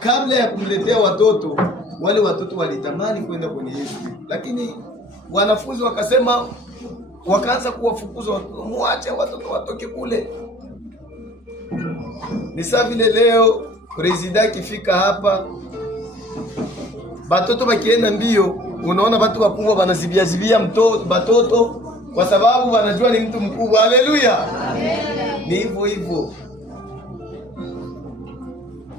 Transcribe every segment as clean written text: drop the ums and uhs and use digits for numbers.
Kabla ya kumletea watoto, wale watoto walitamani kwenda kwenye Yesu, lakini wanafunzi wakasema, wakaanza kuwafukuza, muache watoto watoke kule. Ni sawa vile leo president kifika hapa, batoto bakienda mbio, unaona watu wakubwa wanazibia batoto kwa sababu wanajua ni mtu mkubwa. Haleluya, amen. Ni hivyo hivyo.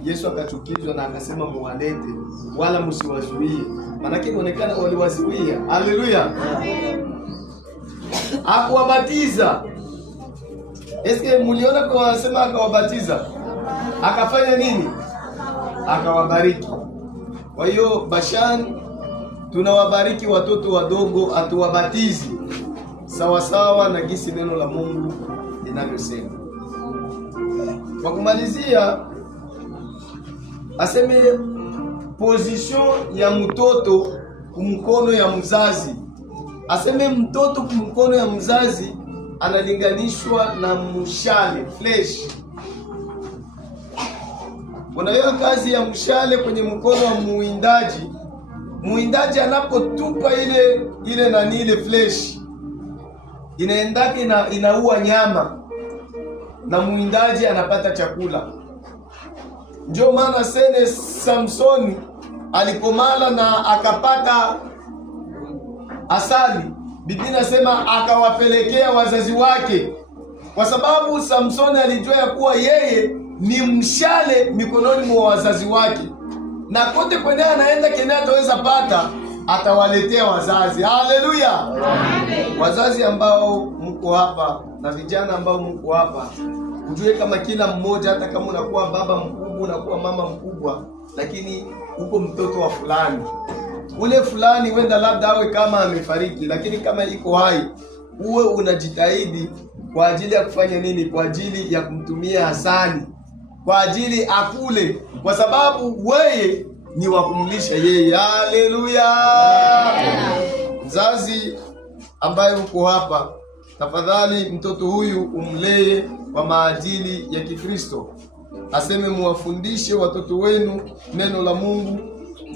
Yesu akachukizwa na akasema muwalete, wala msiwazuie. Maana inaonekana waliwazuia. Haleluya, amen. Akuwabatiza. Eske muliona kwa wanasema akawabatiza? Akafanya nini? Akawabariki. Kwa hiyo Bashan, tunawabariki watoto wadogo, atuwabatizi sawa sawa na gisi neno la Mungu linavyosema. Kwa kumalizia, aseme position ya mtoto kumkono ya mzazi. Aseme mtoto kumkono ya mzazi analinganishwa na mshale, flesh. Unaona kazi ya mshale kwenye mkono wa muwindaji. Muwindaji anapotupa ile flesh, inaendaka inaua nyama na muwindaji anapata chakula. Ndio maana sene Samsoni alikomala na akapata asali, Biblia inasema akawapelekea wazazi wake, kwa sababu Samsoni alijua ya kuwa yeye ni mshale mikononi mwa wazazi wake, na kote kwenye anaenda kene ataweza pata atawaletea wazazi. Haleluya, amen. Wazazi ambao mko hapa na vijana ambao mko hapa, ujue kama kila mmoja, hata kama unakuwa baba mkubwa, unakuwa mama mkubwa, lakini uko mtoto wa fulani. Ule fulani wenda labda awe kama amefariki, lakini kama iko hai, uwe unajitahidi kwa ajili ya kufanya nini? Kwa ajili ya kumtumia asali, kwa ajili akule, kwa sababu wewe ni wa kumlisha yeye. Haleluya. Mzazi ambaye uko hapa, tafadhali mtoto huyu umlee kwa maadili ya Kikristo. Aseme muwafundishe watoto wenu neno la Mungu,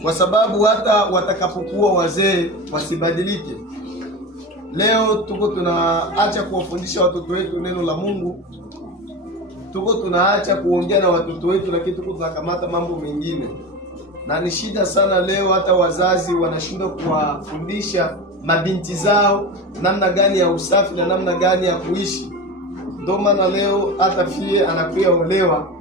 kwa sababu hata watakapokuwa wazee wasibadilike. Leo tuko tunaacha kuwafundisha watoto wetu neno la Mungu, tuko tunaacha kuongea na watoto wetu, lakini tuko tunakamata mambo mengine, na ni shida sana leo. Hata wazazi wanashindwa kuwafundisha mabinti zao namna gani ya usafi na namna gani ya kuishi. Ndio maana leo hata fie anakuya olewa,